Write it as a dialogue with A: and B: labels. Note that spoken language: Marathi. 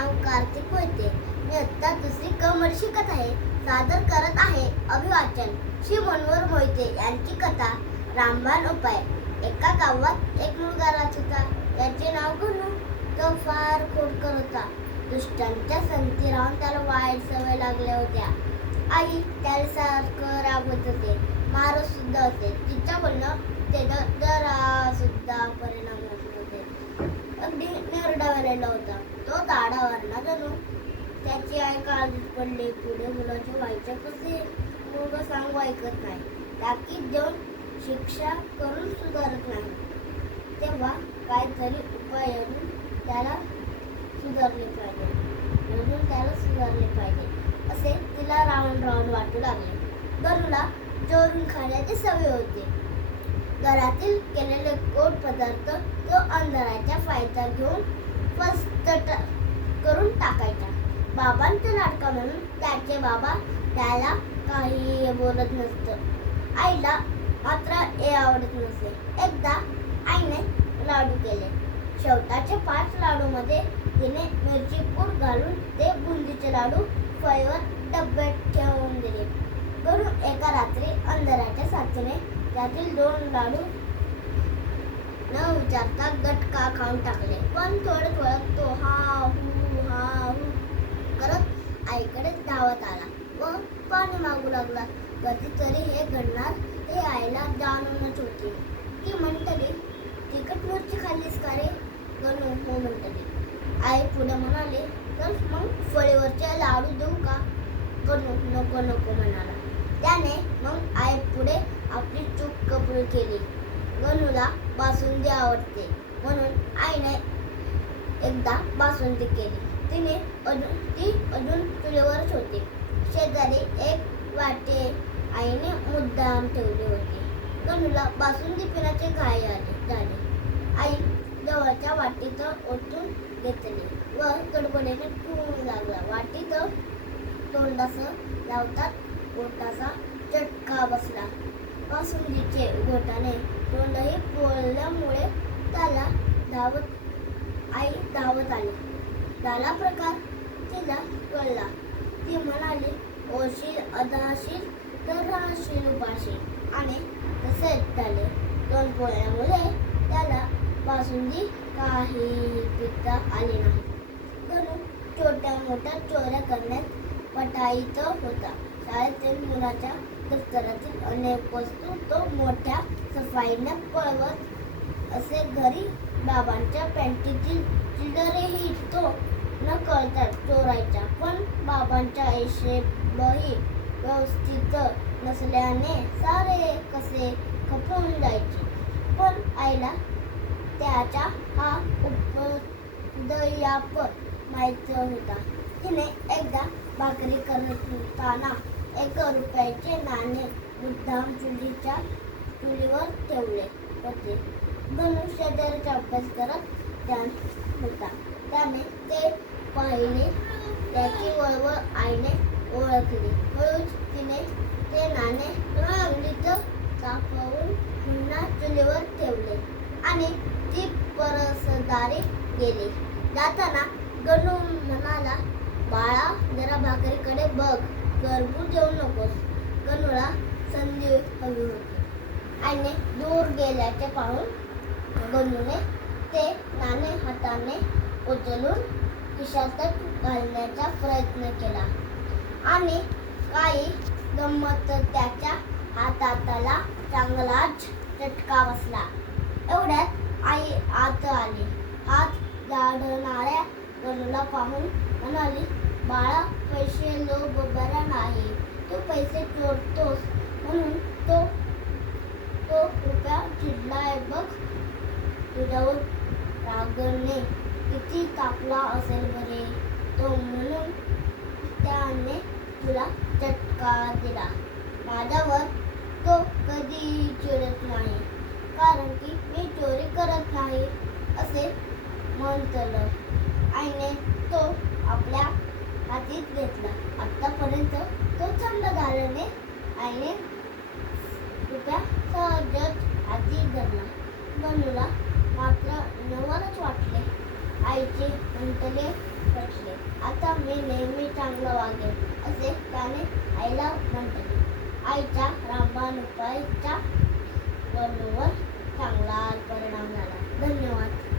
A: नाव कार्तिक मोहिते मी आत्ता दुसरी कमर शिकत आहे. सादर करत आहे अभिवाचन. श्री मनोहर मोहिते यांची कथा. रामबाण उपाय. एका गावात एक मुलगा राहत होता. त्याचे नाव गणू तो फार खोडकर होता. दुष्टांच्या संगती राहून त्याला वाईट सवय लागल्या होत्या. आई त्याला सारखं राबवत होते. मारत सुद्धा होते. तिच्या बोलणं त्याचा जरा सुद्धा परिणाम होत होते. अगदी पडलेला होता. तो दाडावर ना जणू त्याची आई काळजीत पडली पुढे. मुलाचे व्हायचे कसे? मुलं सांगू ऐकत नाही. ताकीद देऊन शिक्षा करून सुधारत नाही. तेव्हा काहीतरी उपाय योजून त्याला सुधारले पाहिजे. म्हणून त्याला सुधारले पाहिजे. असे तिला राहून राहून वाटू लागले. गरुला चोरून खाण्याची सवय होती. घरातील केलेले गोड पदार्थ तो अंधाराचा फायदा घेऊन फस्त करून टाकायचा. बाबांचं लाडका म्हणून त्याचे बाबा त्याला काही बोलत नसतं. आईला मात्र हे आवडत नसे. एकदा आईने लाडू केले. शेवटाचे पाच लाडूमध्ये तिने मिरची पूड घालून ते बुंदीचे लाडू फळीवर डब्यात ठेवून दिले. करून एका रात्री अंधाराच्या साथीने त्यातील दोन लाडू न विचारता गटका खाऊन टाकले. पण थोडं थोडं तो हा हू हा हू करत आईकडे धावत आला. व पाणी मागू लागला. कधीतरी हे घडणार हे आईला जाणूनच होते. ती म्हणतली तिखट मिरची खाल्लीस का रे? गणू हो म्हणतली आई पुढे म्हणाले तर मग फळीवरचे लाडू देऊ का? गणू नको नको म्हणाला. त्याने मग आई पुढे आपली चूक कबूल केली. गणूला बासुंदी आवडते. म्हणून आईने एकदा बासुंदी केली. तिने अजून ती अजून चुलीवरच होती शेजारी एक वाटे आईने मुद्दाम ठेवली होती. गणूला बासुंदी पिण्याचे घाई आले झाले. आई जवळच्या वाटीत ओतून घेतली व गडबडीने पिऊन लागला. वाटीत तोंडासं लावतात पोटाचा चटका बसला. बासुंदीचे गोटाने तोंडही पोळल्यामुळे त्याला धावत आई धावत आली. झाला प्रकार तिला कळला. ती म्हणाली ओशील अदाशील तर राहशील उपाशील. आणि तसेच झाले दोन पोळल्यामुळे त्याला बासुंदी काही पिता आली नाही. म्हणून छोट्या मोठ्या चोऱ्या करण्यात पटाईत होता. शाळेतील मुलाच्या दफ्तरातील अनेक वस्तू तो मोठ्या सफाईने पळवत असे घरी बाबांच्या पॅन्टीतील चिल्लरेही तो न कळता चोरायचा. पण बाबांच्या हिशेबही व्यवस्थित नसल्याने सारे कसे खपवून जायचे. पण आईला त्याचा हा उपदयाप माहीत होता तिने एकदा भाकरी करताना एक रुपयाचे नाणे मुद्दाम चुलीच्या चुलीवर ठेवले होते. गणू शेजारीचा अभ्यास करत त्या होता. त्याने ते पाहिले त्याची वळवळ आईने ओळखली. हळूच तिने ते नाणे चुलीत तापवून पुन्हा चुलीवर ठेवले आणि ती परसदारी गेली. जाताना गणू म्हणाला बाळा जरा भाकरीकडे बघ. गरबू जाऊ नकोस. गणूला संधी हवी होती आईने दूर गेल्याचे पाहून गणूने ते नाणे हाताने उचलून खिशातच घालण्याचा प्रयत्न केला. आणि काही गंमत त्याच्या हाताला चांगलाच चटका बसला. एवढ्यात आई आत आली. हात जाडणाऱ्या गणूला पाहून म्हणाली बाळा पैसे लोभ बरा नाही. तू पैसे चोरतोस म्हणून तो तो कृपया चिडलाय बघ. तुझ्यावर रागणे किती तापला असेल बरे. तो म्हणून त्याने तुला चटका दिला. माझ्यावर तो कधीही चिडत नाही कारण की मी चोरी करत नाही असे म्हणतलं. आईने तो आपल्या हातीत घेतला. आतापर्यंत तो चांगला झाल्याने आईने कृपया सहजच हाती धरला. बनूला मात्र नवलच वाटले. आईचे अंतले पटले. आता मी नेहमी चांगलं वागेल असे त्याने आईला म्हटले. आईच्या रामबान उपायच्या बनूवर चांगला परिणाम झाला. धन्यवाद.